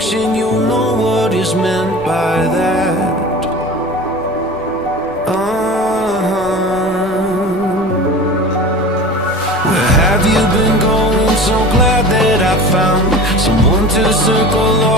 direction, you'll know what is meant by that. Where have you been going? So glad that I found someone to circle